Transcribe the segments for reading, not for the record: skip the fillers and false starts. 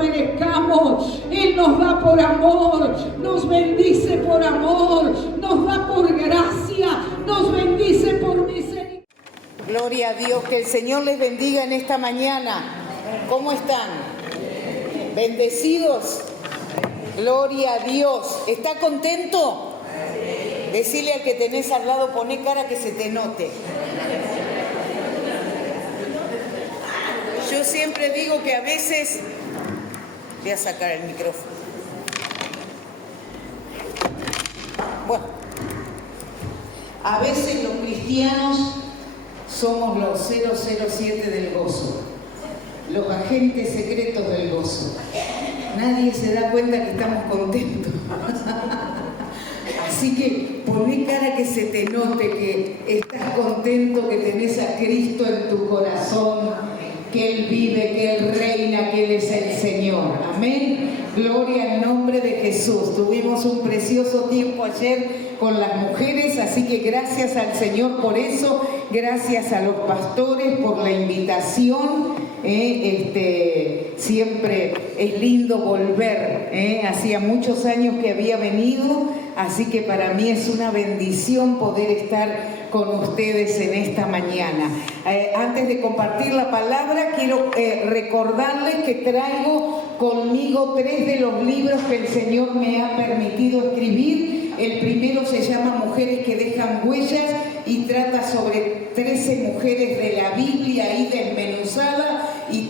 merezcamos. Él nos da por amor, nos bendice por amor, nos da por gracia, nos bendice por misericordia. Gloria a Dios, que el Señor les bendiga en esta mañana. ¿Cómo están? ¿Bendecidos? Gloria a Dios. ¿Está contento? Decile al que tenés al lado, poné cara que se te note. Yo siempre digo que a veces... Voy a sacar el micrófono. Bueno, a veces los cristianos somos los 007 del gozo, los agentes secretos del gozo. Nadie se da cuenta que estamos contentos. Así que poné cara que se te note que estás contento, que tenés a Cristo en tu corazón, que Él vive, que Él reina, que Él es el Señor. Amén. Gloria al nombre de Jesús. Tuvimos un precioso tiempo ayer con las mujeres, así que gracias al Señor por eso. Gracias a los pastores por la invitación. Siempre es lindo volver. Hacía muchos años que había venido, así que para mí es una bendición poder estar con ustedes en esta mañana. Antes de compartir la palabra, quiero recordarles que traigo conmigo 3 de los libros que el Señor me ha permitido escribir. El primero se llama Mujeres que dejan huellas y trata sobre 13 mujeres de la Biblia ahí desmenuzada y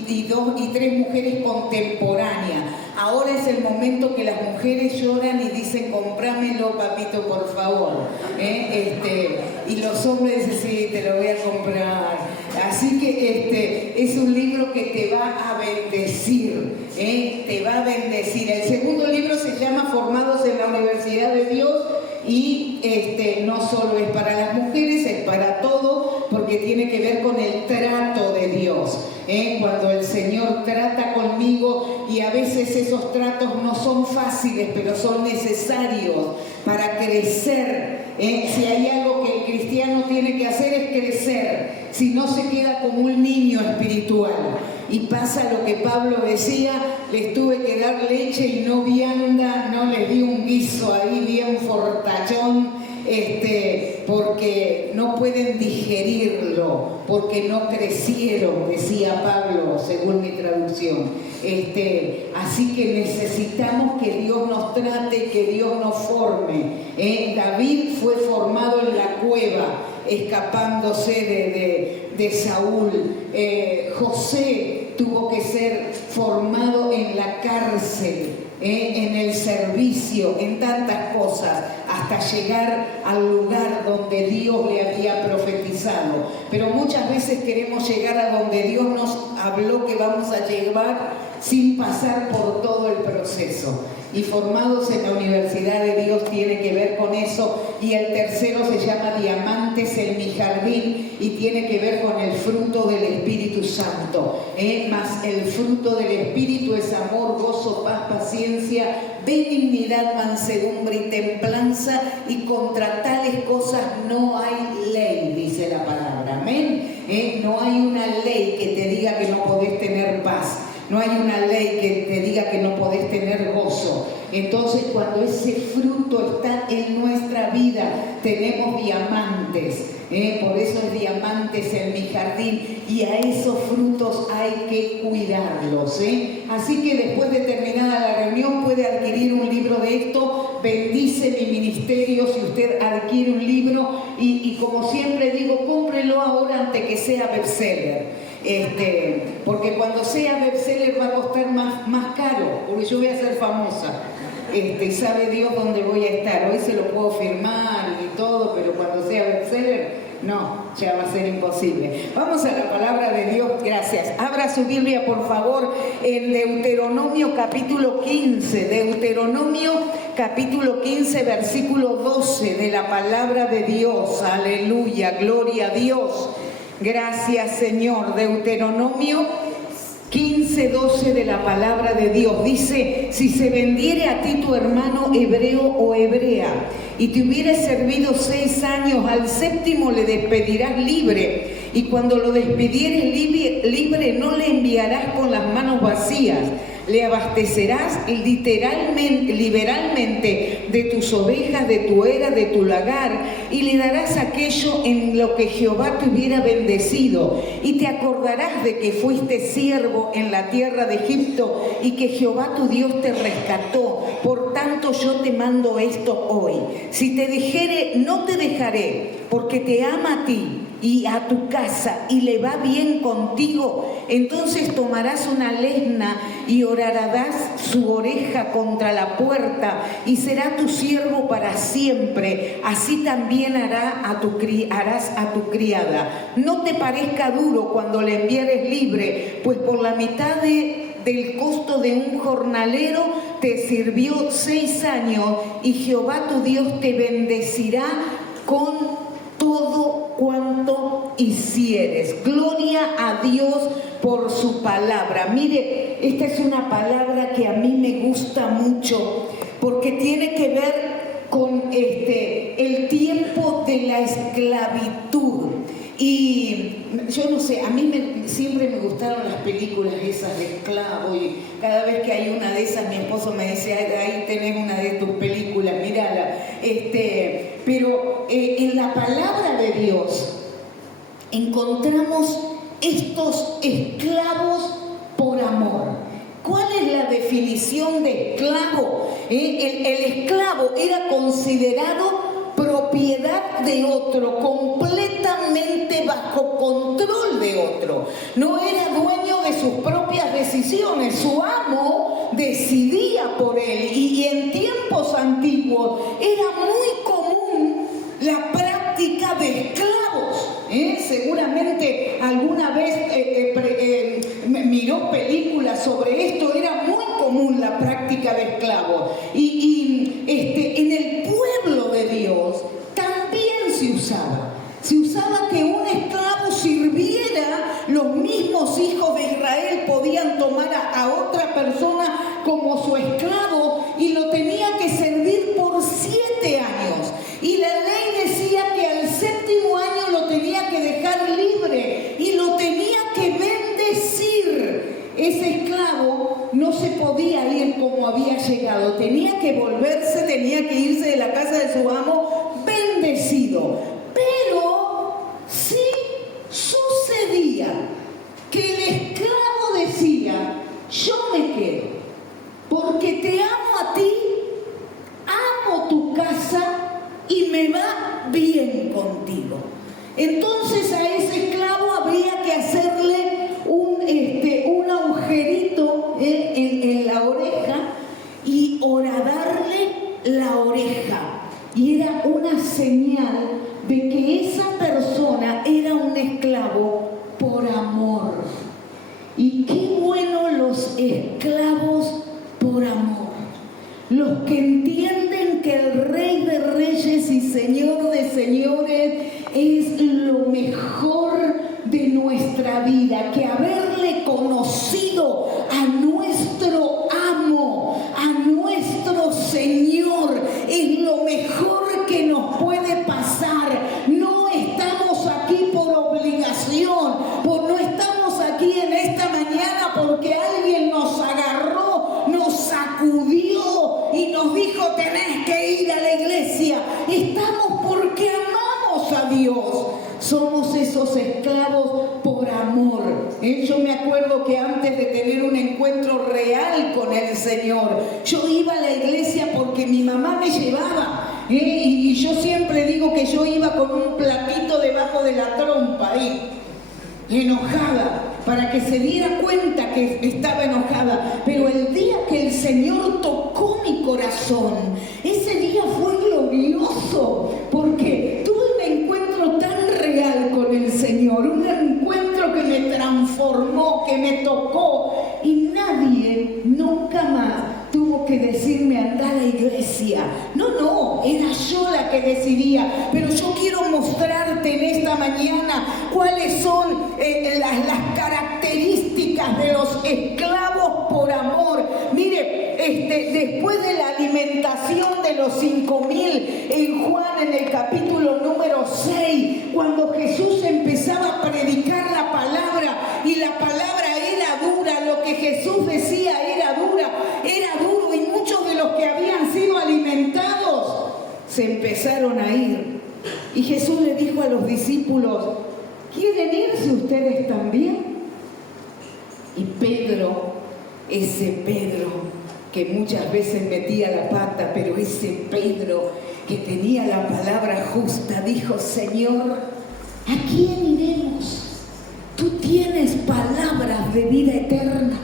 3 mujeres contemporáneas. Ahora es el momento que las mujeres lloran y dicen, comprámelo, papito, por favor. Y los hombres dicen, sí, te lo voy a comprar. Así que es un libro que te va a bendecir, te va a bendecir. El segundo libro se llama Formados en la Universidad de Dios y no solo es para las mujeres, es para todos, porque tiene que ver con el trato de Dios. Cuando el Señor trata conmigo, y a veces esos tratos no son fáciles, pero son necesarios para crecer. Si hay algo que el cristiano tiene que hacer es crecer, si no se queda como un niño espiritual. Y pasa lo que Pablo decía, les tuve que dar leche y no vianda, no les di un guiso ahí bien fortachón, porque no pueden digerirlo, porque no crecieron, decía Pablo, según mi traducción. Así que necesitamos que Dios nos trate, que Dios nos forme. David fue formado en la cueva, escapándose de Saúl. José tuvo que ser formado en la cárcel, en el servicio, en tantas cosas, hasta llegar al lugar donde Dios le había profetizado. Pero muchas veces queremos llegar a donde Dios nos habló que vamos a llegar sin pasar por todo el proceso. Y Formados en la Universidad de Dios tiene que ver con eso. Y el tercero se llama Diamantes en mi jardín y tiene que ver con el fruto del Espíritu Santo. Mas el fruto del Espíritu es amor, gozo, paz, paciencia, benignidad, mansedumbre y templanza, y contra tales cosas no hay ley, dice la palabra. Amén. No hay una ley que te diga que no podés tener paz. No hay una ley que te diga que no podés tener gozo. Entonces, cuando ese fruto está en nuestra vida, tenemos diamantes. Por eso es diamantes en mi jardín. Y a esos frutos hay que cuidarlos. Así que después de terminada la reunión puede adquirir un libro de esto. Bendice mi ministerio si usted adquiere un libro. Y como siempre digo, cómprelo ahora antes que sea bestseller. Porque cuando sea bestseller va a costar más caro, porque yo voy a ser famosa. Y sabe Dios dónde voy a estar. Hoy se lo puedo firmar y todo, pero cuando sea bestseller, no, ya va a ser imposible. Vamos a la palabra de Dios, gracias. Abra su Biblia, por favor, en Deuteronomio capítulo 15. Deuteronomio capítulo 15, versículo 12 de la palabra de Dios. Aleluya, gloria a Dios. Gracias, Señor. Deuteronomio 15:12 de la palabra de Dios. Dice, si se vendiere a ti tu hermano hebreo o hebrea y te hubiere servido 6 años, al 7º le despedirás libre, y cuando lo despidieres libre no le enviarás con las manos vacías. le abastecerás liberalmente de tus ovejas, de tu era, de tu lagar, y le darás aquello en lo que Jehová te hubiera bendecido. Y te acordarás de que fuiste siervo en la tierra de Egipto y que Jehová tu Dios te rescató. Por tanto yo te mando esto hoy. Si te dijere, no te dejaré, porque te ama a ti y a tu casa y le va bien contigo, entonces tomarás una lesna y horarás su oreja contra la puerta y será tu siervo para siempre. Así también harás a tu criada. No te parezca duro cuando le enviares libre, pues por la mitad del costo de un jornalero te sirvió 6 años, y Jehová tu Dios te bendecirá con todo cuanto hicieres. Gloria a Dios por su palabra. Mire, esta es una palabra que a mí me gusta mucho porque tiene que ver con el tiempo de la esclavitud. Y yo no sé, a mí siempre me gustaron las películas esas de esclavos, y cada vez que hay una de esas mi esposo me dice, ahí tenés una de tus películas, mírala. Pero en la palabra de Dios encontramos estos esclavos por amor. ¿Cuál es la definición de esclavo? El esclavo era considerado propiedad de otro, completamente bajo control de otro. No era dueño de sus propias decisiones, su amo decidía por él. Y en tiempos antiguos era muy común la práctica de esclavos. Seguramente alguna vez miró películas sobre esto. Era muy común la práctica de esclavos. En el pueblo de Dios también se usaba que un esclavo sirviera. Los mismos hijos de Israel podían tomar a otra persona como su esclavo y lo tenía que servir por 7 años. Y la ley decía que al 7º año lo tenía que dejar libre y lo tenía que bendecir. Ese esclavo no se podía ir como había llegado, tenía que volverse, tenía que irse de la casa de su amo bendecido. Pero sí sucedía que el esclavo decía, yo me quedo, porque te amo a ti, amo tu casa y me va bien contigo. Entonces a ese esclavo habría que hacerle un agujerito en la oreja y horadarle la oreja. Y era una señal de que esa persona era un esclavo por amor. Y qué bueno los esclavos por amor. Los que entienden que el Rey de Reyes y Señor de Señores es lo mejor de nuestra vida, que haberle conocido a nuestro amo, a nuestro Señor, es lo mejor que nos puede pasar. No estamos aquí por obligación, no estamos aquí en esta mañana porque alguien nos agarró, nos sacudió y nos dijo tenés que ir a la iglesia. Estamos porque amamos a Dios. Somos esos esclavos por amor. Yo me acuerdo que antes de tener un encuentro real con el Señor, yo iba a la iglesia porque mi mamá me llevaba. Y yo siempre digo que yo iba con un platito debajo de la trompa ahí, enojada, para que se diera cuenta que estaba enojada. Pero el día que el Señor tocó mi corazón, ese día fue glorioso, porque tuve un encuentro tan real con el Señor, un encuentro que me transformó, que me tocó, y nadie nunca más tuvo que decirme anda a la iglesia. No, era yo la que decidía. Pero yo quiero mostrarte en esta mañana cuáles son las características de los esclavos por amor. Mire, después de la alimentación de los 5.000 en Juan, en el capítulo número 6, cuando Jesús empezaba a predicar la palabra y la palabra era dura, lo que Jesús decía era duro, se empezaron a ir. Y Jesús le dijo a los discípulos, ¿quieren irse ustedes también? Y Pedro, ese Pedro que muchas veces metía la pata, pero ese Pedro que tenía la palabra justa, dijo, Señor, ¿a quién iremos? Tú tienes palabras de vida eterna.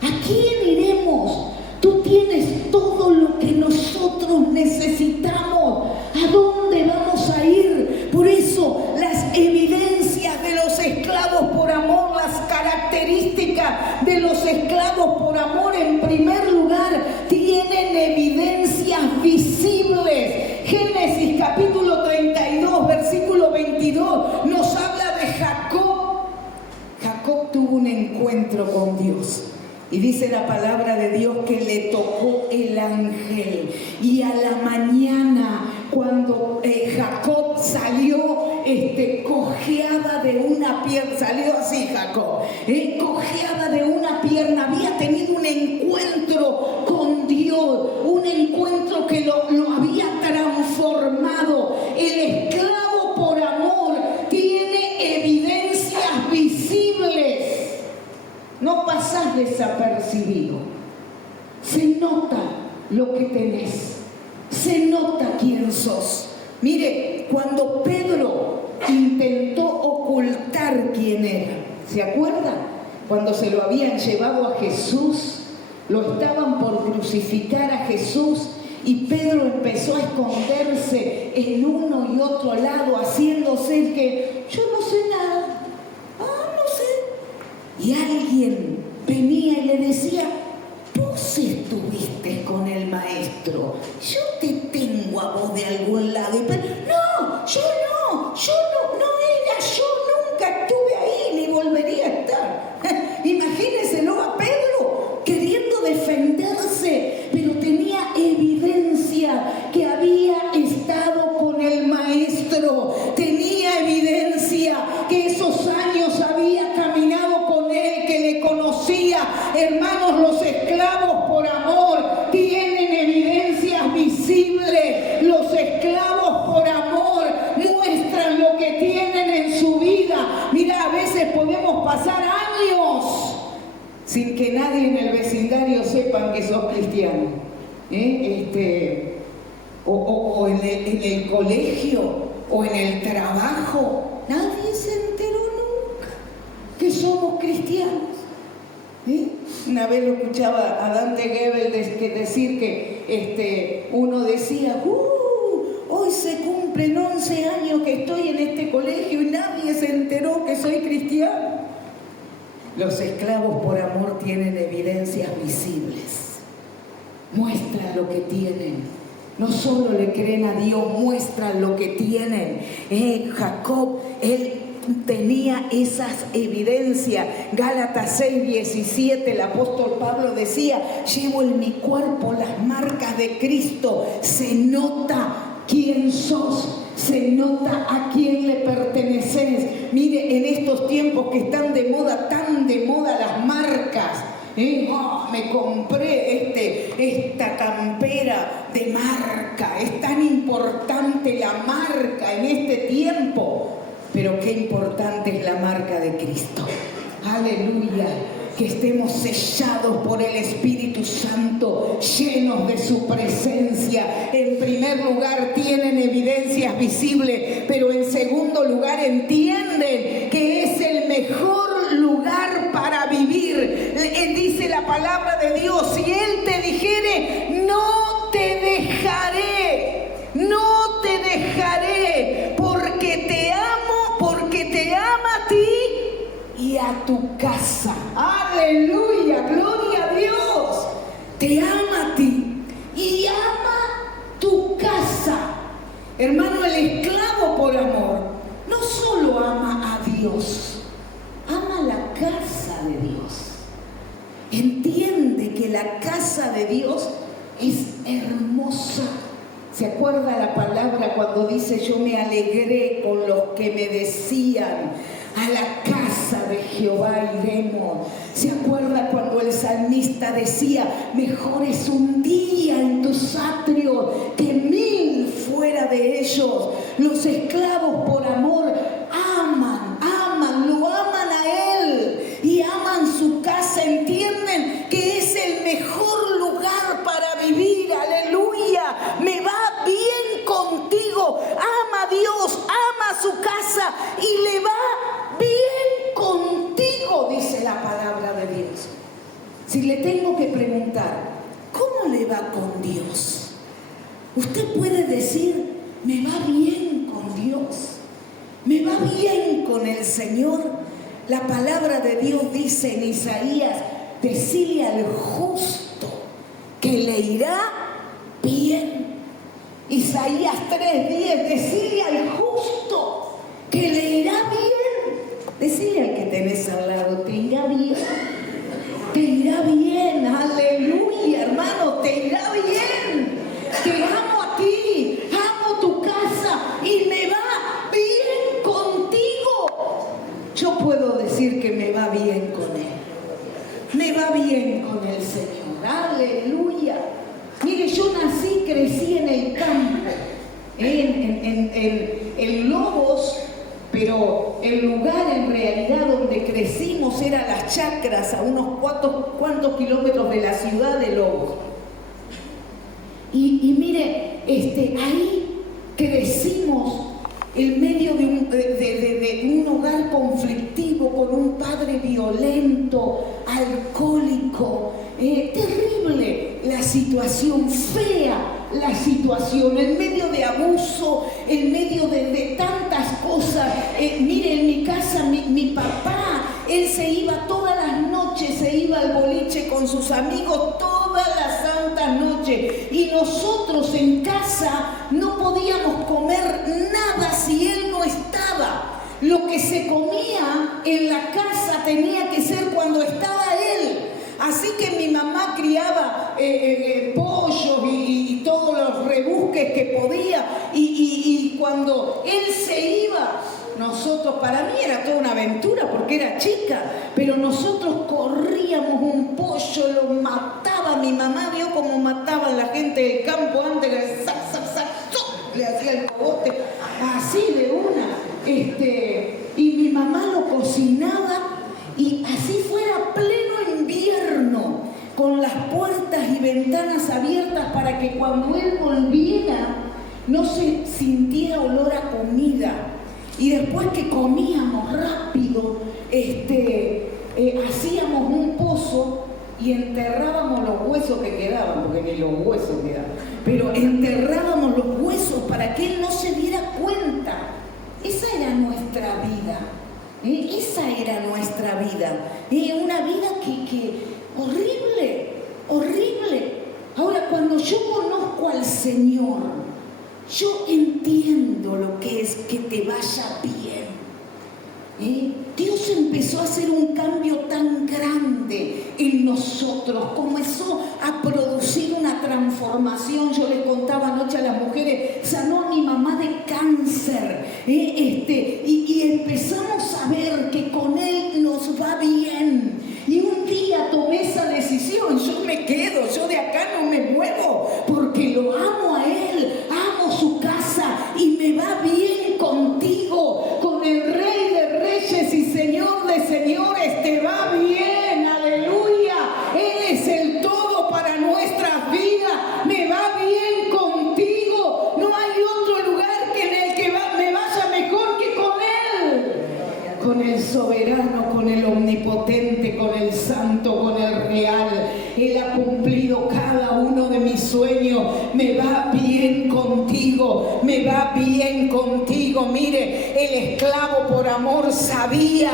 ¿A quién iremos? Tú tienes todo lo que nosotros necesitamos. ¿A dónde vamos a ir? Por eso las evidencias de los esclavos por amor, las características de los esclavos por amor, en primer lugar, tienen evidencias visibles. Génesis capítulo 32, versículo 22, nos habla de Jacob. Jacob tuvo un encuentro con Dios. Y dice la palabra de Dios que le tocó el ángel. Y a la mañana, cuando Jacob salió, cojeaba de una pierna. Salió así Jacob. Cojeaba de una pierna. Había tenido un encuentro con Dios. Un encuentro que lo había transformado. El esclavo por amor tiene evidencias visibles. No pasás desapercibido. Se nota lo que tenés. Se nota quién sos. Mire, cuando Pedro intentó ocultar quién era, ¿se acuerdan? Cuando se lo habían llevado a Jesús, lo estaban por crucificar a Jesús y Pedro empezó a esconderse en uno y otro lado, haciéndose el que yo no sé nada. Y alguien venía y le decía, vos estuviste con el maestro, yo te tengo a vos de algún lado. Y Pedro, no, yo no era, yo nunca estuve ahí ni volvería a estar. Imagínense, ¿no? A Pedro queriendo defenderse, pero tenía evidencia que había estado con el maestro, tenía evidencia que esos años había caminado con él, que le conocía. Hermanos, los esclavos por amor tienen evidencias visibles. Los esclavos por amor muestran lo que tienen en su vida. Mira, a veces podemos pasar años sin que nadie en el vecindario sepan que sos cristiano. O en el colegio o en el trabajo. Nadie se enteró nunca que somos cristianos. Una vez lo escuchaba a Dante Gebel decir que uno decía, hoy se cumplen 11 años que estoy en este colegio y nadie se enteró que soy cristiano. Los esclavos por amor tienen evidencias visibles. Muestran lo que tienen. No solo le creen a Dios, muestran lo que tienen. Jacob, él tenía esas evidencias. Gálatas 6:17, el apóstol Pablo decía, llevo en mi cuerpo las marcas de Cristo. Se nota quién sos, se nota a quién le perteneces. Mire, en estos tiempos que están de moda, tan de moda las marcas. Me compré esta campera de marca. Es tan importante la marca en este tiempo. Pero qué importante es la marca de Cristo. Aleluya. Que estemos sellados por el Espíritu Santo, llenos de su presencia. En primer lugar, tienen evidencias visibles, pero en segundo lugar, entienden que es el mejor lugar para vivir. Dice la palabra de Dios, si Él te dijere, no te dejaré, porque te ama a ti y a tu casa. Aleluya, gloria a Dios. Te ama a ti y ama tu casa. Hermano, el esclavo por amor no solo ama a Dios, ama la casa de Dios. Entiende que la casa de Dios es hermosa. ¿Se acuerda la palabra cuando dice yo me alegré con los que me decían a la casa de Jehová iremos? ¿Se acuerda cuando el salmista decía mejor es un día en tus atrios que 1000 fuera de ellos. Los esclavos por amor lo aman a Él y aman su casa, entienden que es el mejor lugar para vivir, aleluya, me va bien contigo, ama a Dios, ama su casa y le va bien contigo, dice la palabra de Dios. Si le tengo que preguntar, ¿cómo le va con Dios? Usted puede decir, me va bien con Dios, me va bien con el Señor. La palabra de Dios dice en Isaías, decile al justo que le irá bien. Isaías 3:10, decile al justo que le irá bien. Decile al que tenés al lado, te irá bien. Te irá bien, aleluya, hermano, te irá bien. Te amo a ti, amo tu casa y me va bien contigo. Yo puedo decir que me va bien con Él. Me va bien con el Señor, aleluya. Mire, yo nací, crecí en el campo, en Lobos, pero el lugar en realidad donde crecimos era Las Chacras, a unos cuantos kilómetros de la ciudad de Lobos. Y mire, ahí crecimos en medio de un hogar conflictivo, con un padre violento, alcohólico, terrible la situación, fea la situación, en medio de abuso, en medio de tantas cosas. Mire, en mi casa, mi papá, él se iba todas las noches, se iba al boliche con sus amigos todas las santas noches, y nosotros en casa no podíamos comer nada si él no estaba. Lo que se comía en la casa tenía que ser cuando estaba él. Así que mi mamá criaba pollos y todos los rebusques que podía, y cuando él se iba, nosotros, para mí era toda una aventura porque era chica, pero nosotros corríamos un pollo, lo mataba. Mi mamá vio cómo mataban la gente del campo antes, le hacía el cogote así de una, y mi mamá lo cocinaba, y así fuera pleno invierno, con las puertas y ventanas abiertas para que cuando él volviera no se sintiera olor a comida. Y después que comíamos rápido, hacíamos un pozo y enterrábamos los huesos que quedaban, porque ni los huesos quedaban, pero enterrábamos los huesos para que él no se diera cuenta. Esa era nuestra vida. Esa era nuestra vida. Una vida que horrible. Ahora, cuando yo conozco al Señor, yo entiendo lo que es que te vaya bien. Dios empezó a hacer un cambio tan grande en nosotros, comenzó a producir una transformación. Yo les contaba anoche a las mujeres, sanó a mi mamá de cáncer, y empezamos a ver que con Él nos va bien. Y un día tomé esa decisión, yo me quedo, yo de acá no me muevo, porque lo amo a Él, amo su casa y me va bien contigo, con el Rey de Reyes y Señor de Señores, te va bien, aleluya. Él es el todo para nuestras vidas, me va bien contigo, no hay otro lugar en el que me vaya mejor que con Él, con el soberano, con el omnipotente, con el santo, con el real. Él ha cumplido cada uno de mis sueños. Me va bien contigo, me va bien contigo. Mire, el esclavo por amor sabía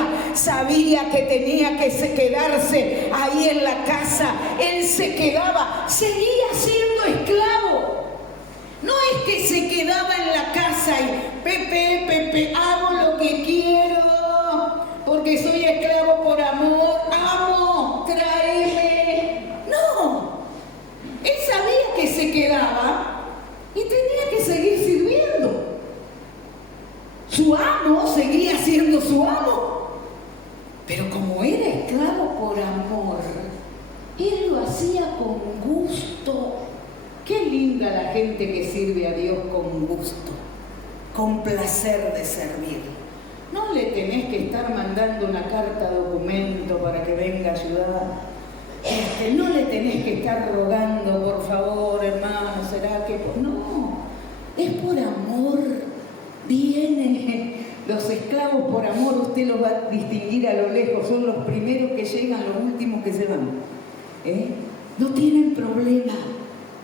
que tenía que quedarse ahí en la casa. Él se quedaba, seguía siendo esclavo. No es que se quedaba en la casa y Pepe, hago lo que quiero, porque soy esclavo por amor, amo, tráeme. No, él sabía que se quedaba y tenía que seguir sirviendo. Su amo seguía siendo su amo, pero como era esclavo por amor, él lo hacía con gusto. Qué linda la gente que sirve a Dios con gusto, con placer de servir. No le tenés que estar mandando una carta documento para que venga a ayudar. No le tenés que estar rogando, por favor, hermano, ¿será que...? No, es por amor. Vienen los esclavos por amor, usted los va a distinguir a lo lejos, son los primeros que llegan, los últimos que se van. No tienen problema,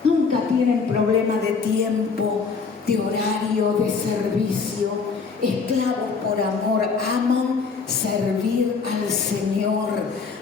nunca tienen problema de tiempo, de horario, de servicio. Esclavos por amor, aman servir al Señor,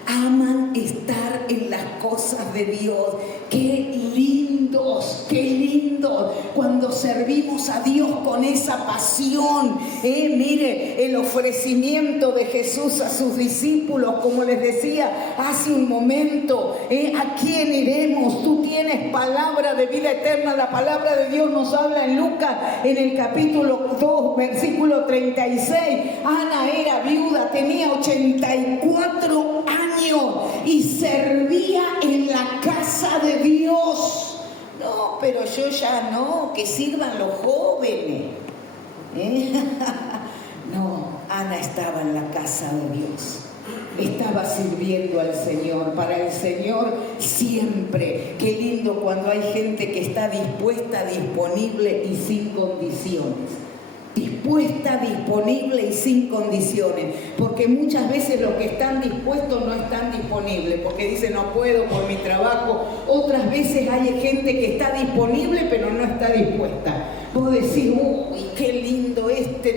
aman estar en las cosas de Dios. ¡Qué lindos, qué lindos! Cuando servimos a Dios con esa pasión. Mire, el ofrecimiento de Jesús a sus discípulos, como les decía hace un momento. ¿A quién iremos? Tú tienes palabra de vida eterna. La palabra de Dios nos habla en Lucas, en el capítulo 2, versículo 36. Ana era viuda, tenía 84 años y servía en la casa de Dios. No, pero yo ya no, que sirvan los jóvenes. No, Ana estaba en la casa de Dios. Estaba sirviendo al Señor, para el Señor siempre. Qué lindo cuando hay gente que está dispuesta, disponible y sin condiciones. Dispuesta, disponible y sin condiciones, porque muchas veces los que están dispuestos no están disponibles, porque dicen no puedo por mi trabajo. Otras veces hay gente que está disponible pero no está dispuesta. Vos decís, uy, qué lindo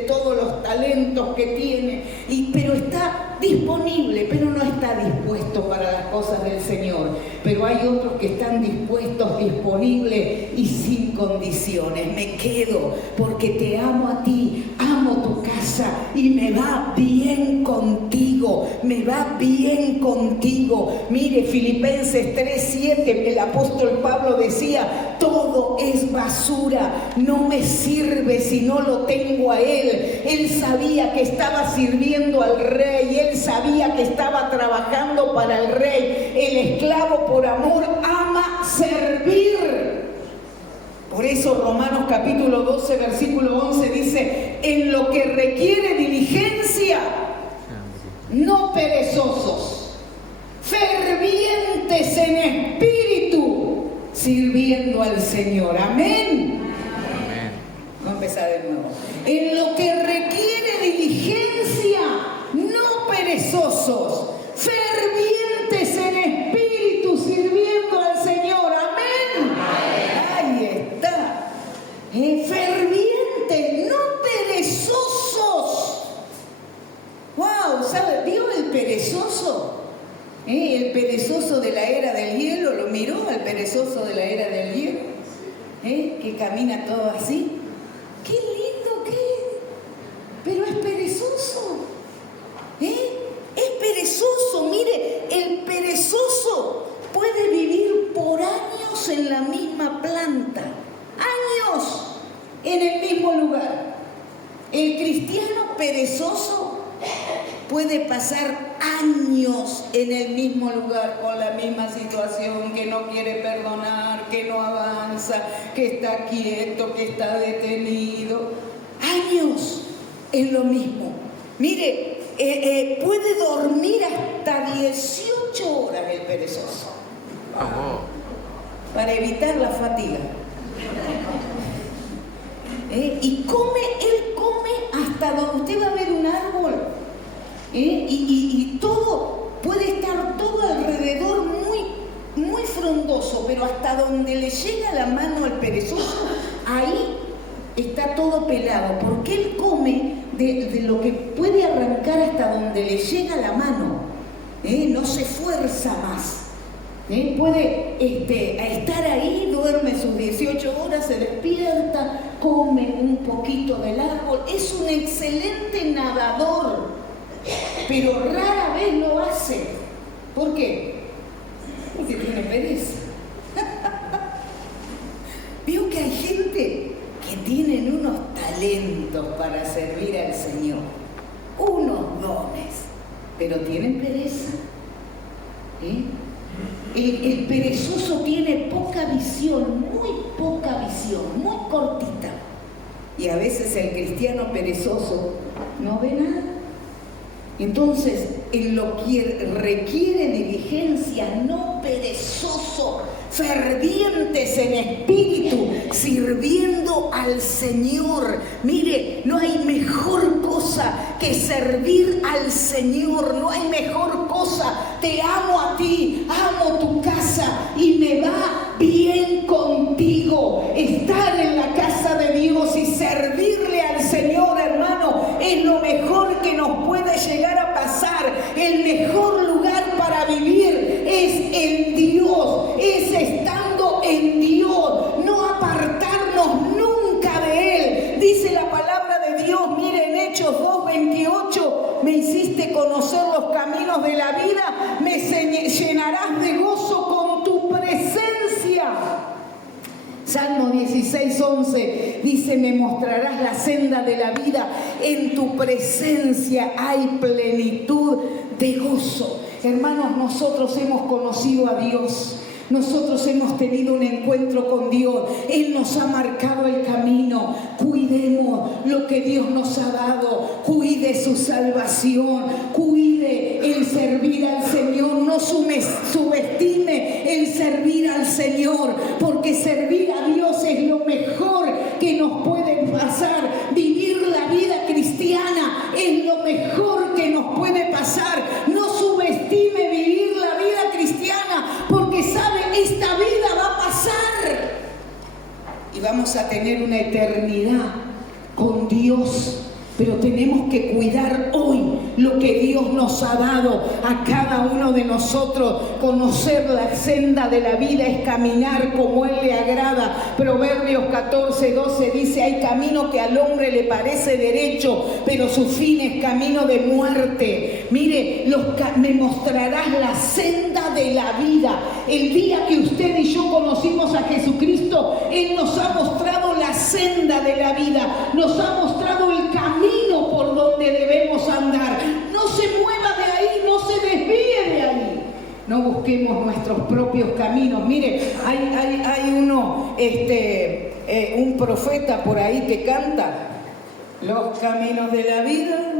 todos los talentos que tiene, pero está disponible, pero no está dispuesto para las cosas del Señor. Pero hay otros que están dispuestos, disponibles y sin condiciones. Me quedo porque te amo a ti, amo tu casa y me va bien contigo, me va bien contigo. Mire, Filipenses 3:7, el apóstol Pablo decía, todo es basura, no me sirve si no lo tengo a Él. Él sabía que estaba sirviendo al Rey, él sabía que estaba trabajando para el Rey. El esclavo por amor ama servir. Por eso Romanos capítulo 12, versículo 11 dice, en lo que requiere diligencia, no perezosos, fervientes en espíritu, sirviendo al Señor. Amén. Amén. Vamos a empezar de nuevo. En lo que requiere diligencia, no perezosos, fervientes en espíritu, sirviendo al Señor. Amén. Ahí está. Fervientes, no perezosos. Wow, ¿sabe? ¿Vio el perezoso? El perezoso de la era del hielo, ¿lo miró al perezoso de la era del hielo? Que camina todo así. ¡Qué lindo que es! Pero es perezoso. Es perezoso. Mire, el perezoso puede vivir por años en la misma planta. Años en el mismo lugar. El cristiano perezoso puede pasar años en el mismo lugar con la misma situación, que no quiere perdonar, que no avanza, que está quieto, que está detenido. Años en lo mismo. Mire, puede dormir hasta 18 horas el perezoso para evitar la fatiga. Y él come hasta donde usted va a ver un árbol. Y todo, puede estar todo alrededor muy frondoso, pero hasta donde le llega la mano al perezoso, ahí está todo pelado, porque él come de lo que puede arrancar hasta donde le llega la mano. No se esfuerza más. Puede estar ahí, duerme sus 18 horas, se despierta, come un poquito del árbol. Es un excelente nadador, pero rara vez lo hace. ¿Por qué? Porque tiene pereza. Vio que hay gente que tienen unos talentos para servir al Señor, unos dones, pero tienen pereza. El perezoso tiene poca visión, muy oración, muy cortita. Y a veces el cristiano perezoso no ve nada. Entonces, en lo que requiere diligencia, no perezoso, fervientes en espíritu, sirviendo al Señor. Mire, no hay mejor cosa que servir al Señor, no hay mejor cosa. Te amo a ti, amo tu casa y me va bien contigo. Estar en la casa de Dios y servirle al Señor, hermano, es lo mejor que nos puede llegar a pasar. El mejor lugar para vivir es en Dios, es estando en Dios, no apartarnos nunca de Él. Dice la palabra de Dios, mire en Hechos 2:28, me hiciste conocer los caminos de la vida, me llenarás de gozo con tu presencia. Salmo 16:11 dice, me mostrarás la senda de la vida, en tu presencia hay plenitud de gozo. Hermanos, nosotros hemos conocido a Dios. Nosotros hemos tenido un encuentro con Dios. Él nos ha marcado el camino. Cuidemos lo que Dios nos ha dado. Cuide su salvación. Cuide el servir al Señor. No subestime el servir al Señor. Porque servir a Dios es lo mejor que nos puede pasar. Vivir la vida cristiana es lo mejor que nos puede pasar. No subestime vivir la vida cristiana, porque sabe, esta vida va a pasar y vamos a tener una eternidad con Dios. Pero tenemos que cuidar hoy lo que Dios nos ha dado a cada uno de nosotros. Conocer la senda de la vida es caminar como Él le agrada. Proverbios 14:12 dice, hay camino que al hombre le parece derecho, pero su fin es camino de muerte. Mire, me mostrarás la senda de la vida. El día que usted y yo conocimos a Jesucristo, Él nos ha mostrado la senda de la vida. Nos ha mostrado el camino por donde debemos andar. No se mueva de ahí, no se desvíe de ahí. No busquemos nuestros propios caminos. Mire, hay un profeta por ahí que canta, los caminos de la vida,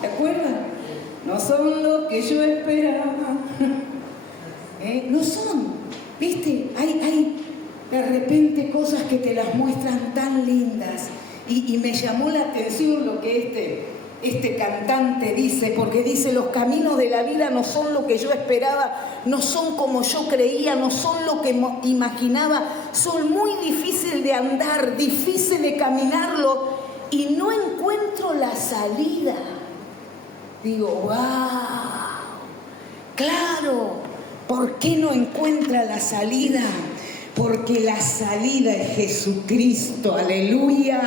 ¿se acuerdan? No son lo que yo esperaba. No son, ¿viste? Hay de repente cosas que te las muestran tan lindas. Y me llamó la atención lo que este cantante dice, porque dice, los caminos de la vida no son lo que yo esperaba, no son como yo creía, no son lo que imaginaba, son muy difíciles de andar, difícil de caminarlo y no encuentro la salida. Digo, wow, claro, ¿por qué no encuentra la salida? Porque la salida es Jesucristo, aleluya.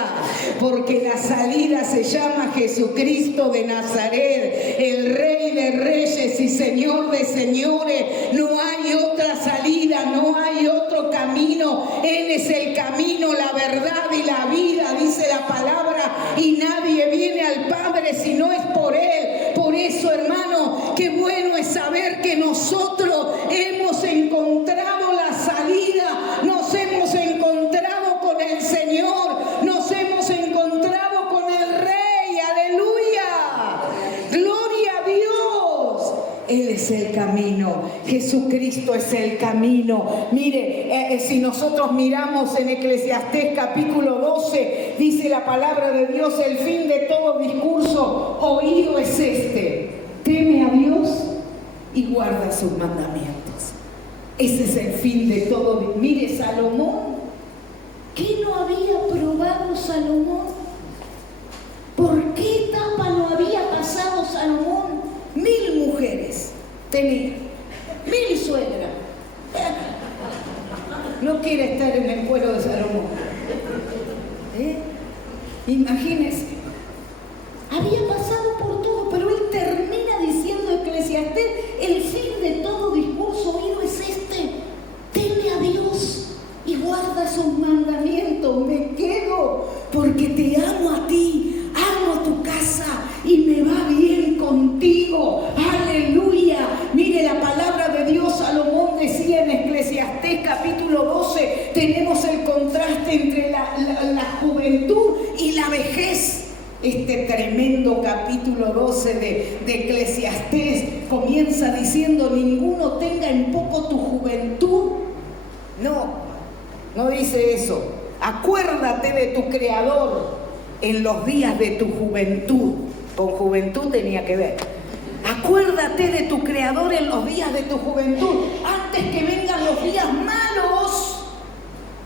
Porque la salida se llama Jesucristo de Nazaret, el Rey de Reyes y Señor de Señores. No hay otra salida, no hay otro camino. Él es el camino, la verdad y la vida, dice la palabra. Y nadie viene al Padre si no es por Él. Por eso, hermano, qué bueno es saber que nosotros hemos encontrado la salida. Nos hemos encontrado con el Señor, nos hemos encontrado con el Rey, aleluya, gloria a Dios. Él es el camino, Jesucristo es el camino. Mire, si nosotros miramos en Eclesiastés capítulo 12, dice la palabra de Dios, el fin de todo discurso oído es este: teme a Dios y guarda sus mandamientos. Ese es el fin de todo. Mire, Salomón, ¿qué no había probado Salomón? ¿Por qué etapa no había pasado Salomón? 1000 mujeres tenía, 1000 suegras. No quiere estar en el cuero de Salomón. Imagínense. Había pasado por todo, pero él termina diciendo Eclesiastés, el fin de todo discurso oído es este: teme a Dios y guarda sus mandamientos. Me quedo porque te amo a ti, amo tu casa y me va bien contigo, aleluya. Mire, la palabra de Dios, Salomón decía en Eclesiastés capítulo 12, tenemos el contraste entre la vejez. Este tremendo capítulo 12 de Eclesiastés comienza diciendo: ninguno tenga en poco tu juventud. No dice eso. Acuérdate de tu Creador en los días de tu juventud. Con juventud tenía que ver. Acuérdate de tu Creador en los días de tu juventud, antes que vengan los días malos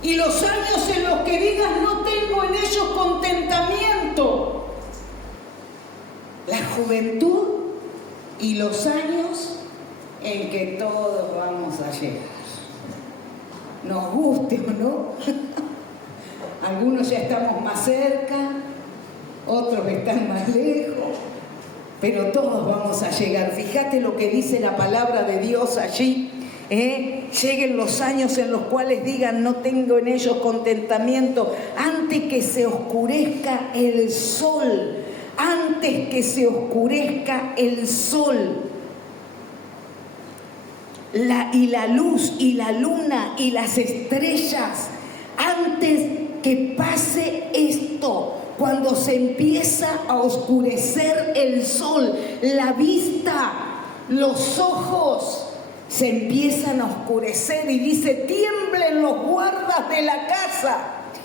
y los años en los que digas: no tengo en ellos contentamiento. La juventud y los años en que todos vamos a llegar, nos guste o no. Algunos ya estamos más cerca, otros están más lejos, pero todos vamos a llegar. Fíjate lo que dice la palabra de Dios allí. Lleguen los años en los cuales digan: no tengo en ellos contentamiento, antes que se oscurezca el sol. Antes que se oscurezca el sol, y la luz y la luna y las estrellas, antes que pase esto, cuando se empieza a oscurecer el sol, la vista, los ojos se empiezan a oscurecer, y dice: tiemblen los guardas de la casa.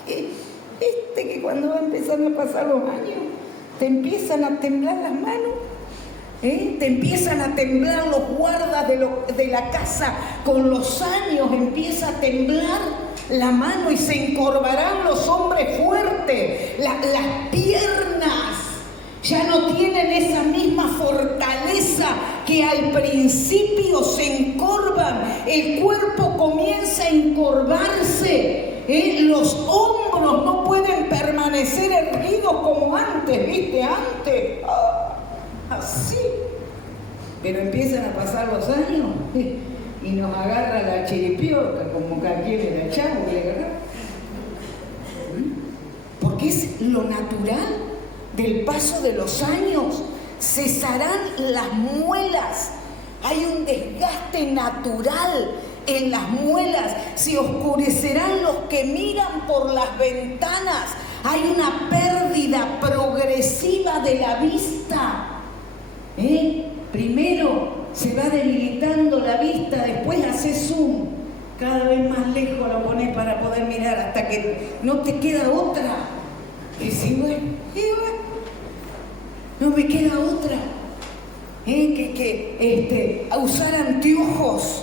Que cuando va a empezar a pasar los años, te empiezan a temblar las manos, te empiezan a temblar los guardas de la casa. Con los años empieza a temblar la mano y se encorvarán los hombres fuertes. Las piernas ya no tienen esa misma fortaleza que al principio se encorvan. El cuerpo comienza a encorvarse. Los hombros no pueden permanecer erguidos como antes, ¿viste? Antes, así. Pero empiezan a pasar los años y nos agarra la chiripiorca, como que aquí en la chavo le agarra. Porque es lo natural del paso de los años. Cesarán las muelas. Hay un desgaste natural en las muelas. Se oscurecerán los que miran por las ventanas. Hay una pérdida progresiva de la vista. Primero se va debilitando la vista, después hace zoom, cada vez más lejos lo pones para poder mirar, hasta que no te queda otra. Y si bueno, no me queda otra que usar anteojos.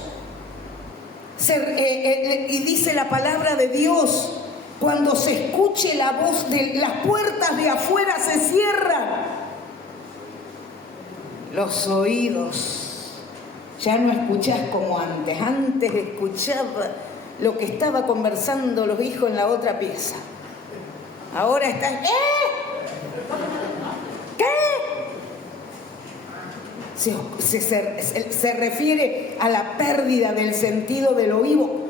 Y dice la palabra de Dios: cuando se escuche la voz de las puertas de afuera se cierran, los oídos ya no escuchás como antes. Antes escuchaba lo que estaba conversando los hijos en la otra pieza. Ahora estás: ¿qué? Se refiere a la pérdida del sentido del oído.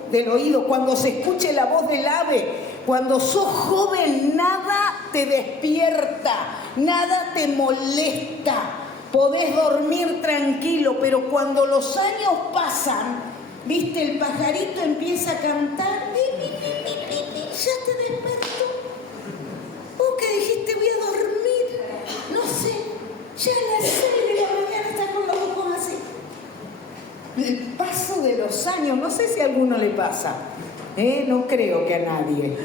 Cuando se escuche la voz del ave, cuando sos joven, nada te despierta, nada te molesta, podés dormir tranquilo, pero cuando los años pasan, viste, el pajarito empieza a cantar, ya te despertó. Vos que dijiste: voy a dormir, no sé, ya a las 6 de la mañana estás con los ojos así. El paso de los años, no sé si a alguno le pasa, no creo que a nadie.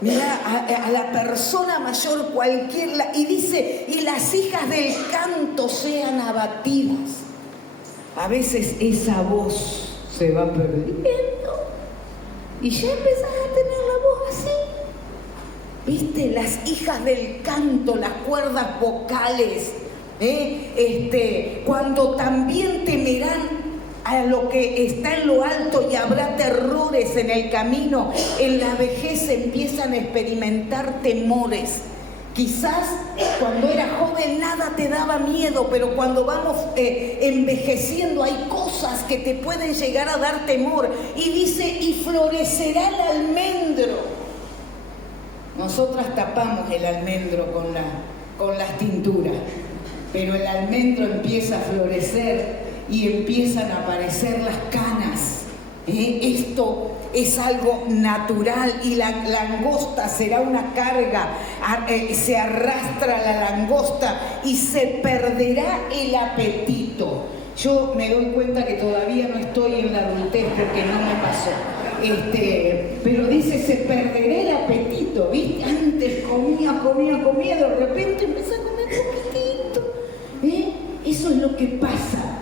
Mira, a la persona mayor cualquier, y dice: y las hijas del canto sean abatidas. A veces esa voz se va perdiendo y ya empezás a tener la voz así. ¿Viste? Las hijas del canto, las cuerdas vocales, cuando también temerán a lo que está en lo alto y habrá terrores en el camino. En la vejez se empiezan a experimentar temores. Quizás cuando eras joven nada te daba miedo, pero cuando vamos envejeciendo hay cosas que te pueden llegar a dar temor. Y dice: y florecerá el almendro. Nosotras tapamos el almendro con las tinturas, pero el almendro empieza a florecer y empiezan a aparecer las canas. Esto es algo natural y la langosta será una carga. Se arrastra la langosta y se perderá el apetito. Yo me doy cuenta que todavía no estoy en la adultez porque no me pasó. Pero dice, se perderá el apetito, ¿viste? Antes comía, de repente empecé a comer poquitito. Eso es lo que pasa.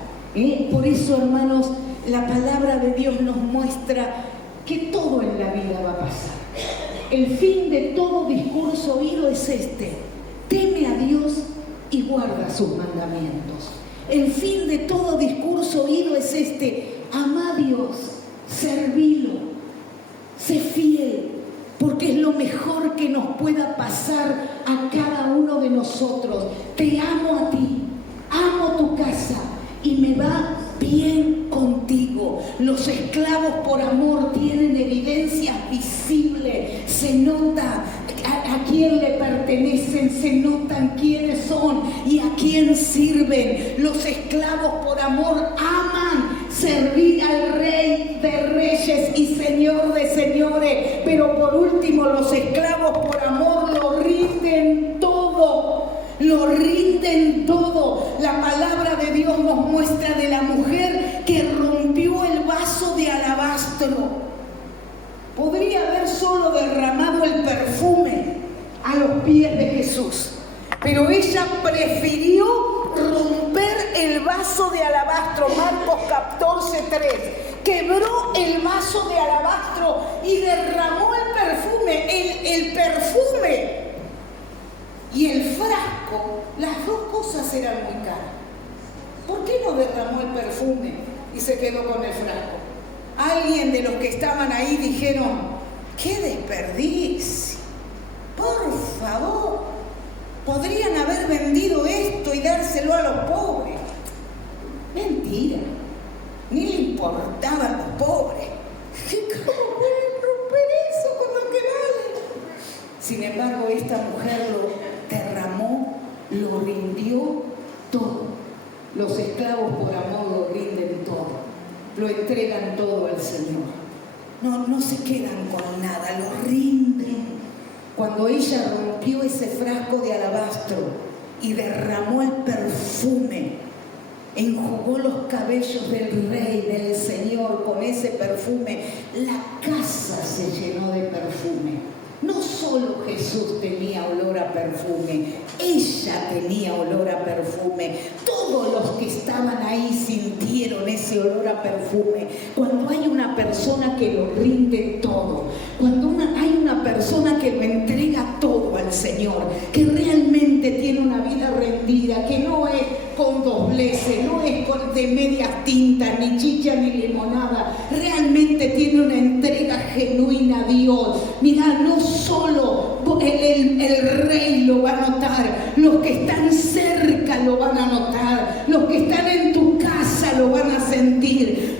Por eso, hermanos, la palabra de Dios nos muestra que todo en la vida va a pasar. El fin de todo discurso oído es este: teme a Dios y guarda sus mandamientos. El fin de todo discurso oído es este: ama a Dios, servilo, sé fiel, porque es lo mejor que nos pueda pasar a cada uno de nosotros. Te amo a ti, amo tu casa y me va bien contigo. Los esclavos por amor tienen evidencias visibles, se nota a quién le pertenecen, se notan quiénes son y a quién sirven. Los esclavos por amor aman servir al Rey de Reyes y Señor de Señores, pero por último los esclavos por amor lo rinden todo. Lo rinden todo. La palabra de Dios nos muestra de la mujer que rompió el vaso de alabastro. Podría haber solo derramado el perfume a los pies de Jesús, pero ella prefirió romper el vaso de alabastro. Marcos 14:3. Quebró el vaso de alabastro y derramó el perfume. El perfume y el frasco, las dos cosas eran muy caras. ¿Por qué no derramó el perfume y se quedó con el frasco? Alguien de los que estaban ahí dijeron: ¡qué desperdicio! Por favor, podrían haber vendido esto y dárselo a los pobres. Mentira, ni le importaban los pobres. ¿Cómo pueden romper eso con lo que vale? Sin embargo, esta mujer lo derramó, lo rindió todo. Los esclavos por amor lo rinden todo, lo entregan todo al Señor. No se quedan con nada, lo rinden. Cuando ella rompió ese frasco de alabastro y derramó el perfume, enjugó los cabellos del Rey, del Señor con ese perfume, la casa se llenó de perfume. No solo Jesús tenía olor a perfume, ella tenía olor a perfume. Todos los que estaban ahí sintieron ese olor a perfume. Cuando hay una persona que lo rinde todo, cuando hay una persona que lo entrega todo al Señor, que realmente tiene una vida rendida, que no es con dobleces, no es de medias tintas, ni chicha ni limonada, realmente tiene una entrega genuina a Dios. Mirá, no solo el Rey lo va a notar, los que están cerca lo van a notar, los que están en tu casa lo van a sentir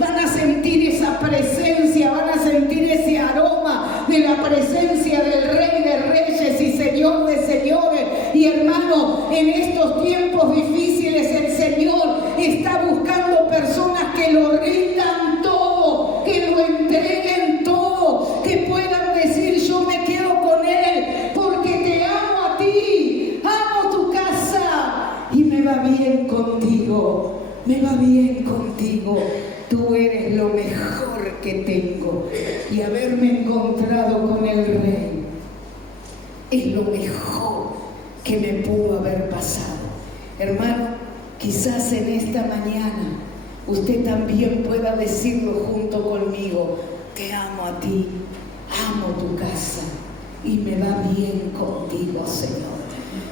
esa presencia, van a sentir ese aroma de la presencia del Rey de Reyes y Señor de Señores. Y hermano, en estos tiempos difíciles el Señor está buscando personas que lo rindan todo, que lo entreguen todo, que puedan decir: yo me quedo con Él porque te amo a ti, amo tu casa y me va bien contigo, me va bien contigo. Tú eres lo mejor que tengo y haberme encontrado con el Rey es lo mejor que me pudo haber pasado. Hermano, quizás en esta mañana usted también pueda decirlo junto conmigo: te amo a ti, amo tu casa y me va bien contigo, Señor.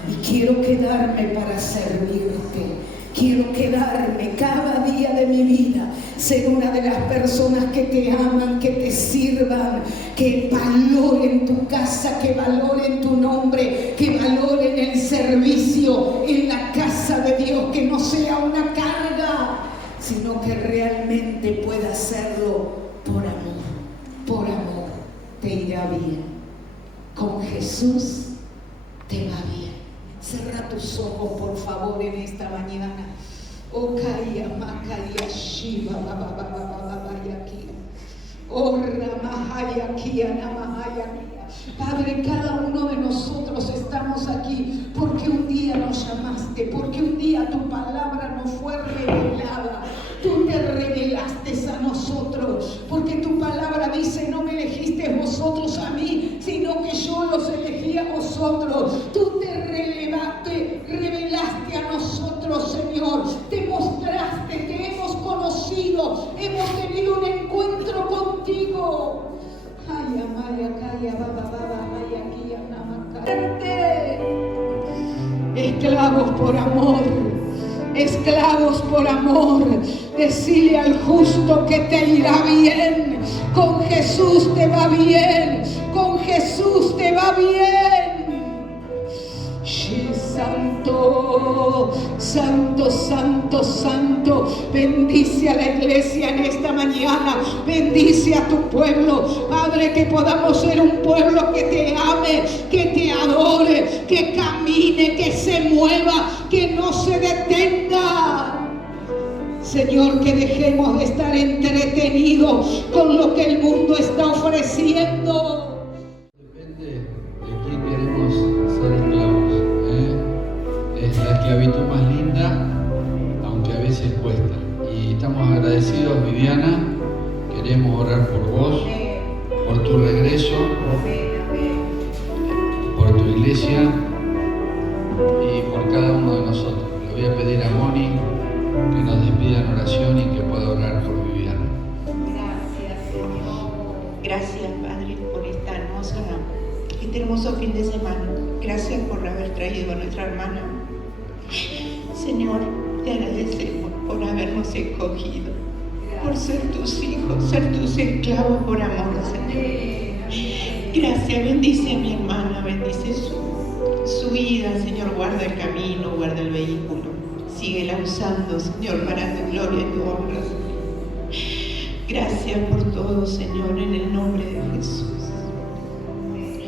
Y quiero quedarme para servirte. Quiero quedarme cada día de mi vida, ser una de las personas que te aman, que te sirvan, que valoren tu casa, que valoren tu nombre, que valoren el servicio en la casa de Dios, que no sea una carga, sino que realmente pueda hacerlo por amor. Por amor te irá bien. Con Jesús te va bien. Cerra tus ojos, por favor, en esta mañana. Oh, Caria, Macaria, Shiva, Baba, Baba, Baba, Yakia. Oh, Ramahaya, Kia, Namahaya, Kia. Padre, cada uno de nosotros estamos aquí porque un día nos llamaste, porque un día tu palabra nos fue revelada. Tú te revelaste a nosotros, porque tu palabra dice: no me elegiste vosotros a mí, sino que yo los elegí a vosotros. Tú te revelaste a nosotros, Señor. Te mostraste, te hemos conocido, hemos tenido un encuentro contigo. Ay, amaya, calla, baba, ay, aquí, anamacarte. Esclavos por amor. Esclavos por amor. Decile al justo que te irá bien. Con Jesús te va bien. Con Jesús te va bien. Santo, santo, santo, santo. Bendice a la iglesia en esta mañana. Bendice a tu pueblo. Padre, que podamos ser un pueblo que te ame, que te adore, que camine, que se mueva, que no se detenga. Señor, que dejemos de estar entretenidos con lo que el mundo está ofreciendo. Depende de quién queremos ser esclavos. Es la esclavitud más linda, aunque a veces cuesta. Y estamos agradecidos, Viviana. Queremos orar por vos, por tu regreso, por tu iglesia y por cada uno de nosotros. Le voy a pedir a Moni que nos despida en oración y que pueda orar por Viviana. Gracias, Señor. Gracias, Padre, por este hermoso fin de semana. Gracias por haber traído a nuestra hermana. Señor, te agradecemos por habernos escogido, por ser tus hijos, ser tus esclavos por amor, Señor. Gracias, bendice a mi hermana, bendice su vida, Señor. Guarda el camino, guarda el vehículo. Síguela usando, Señor, para tu gloria y tu honra. Gracias por todo, Señor, en el nombre de Jesús. Amén.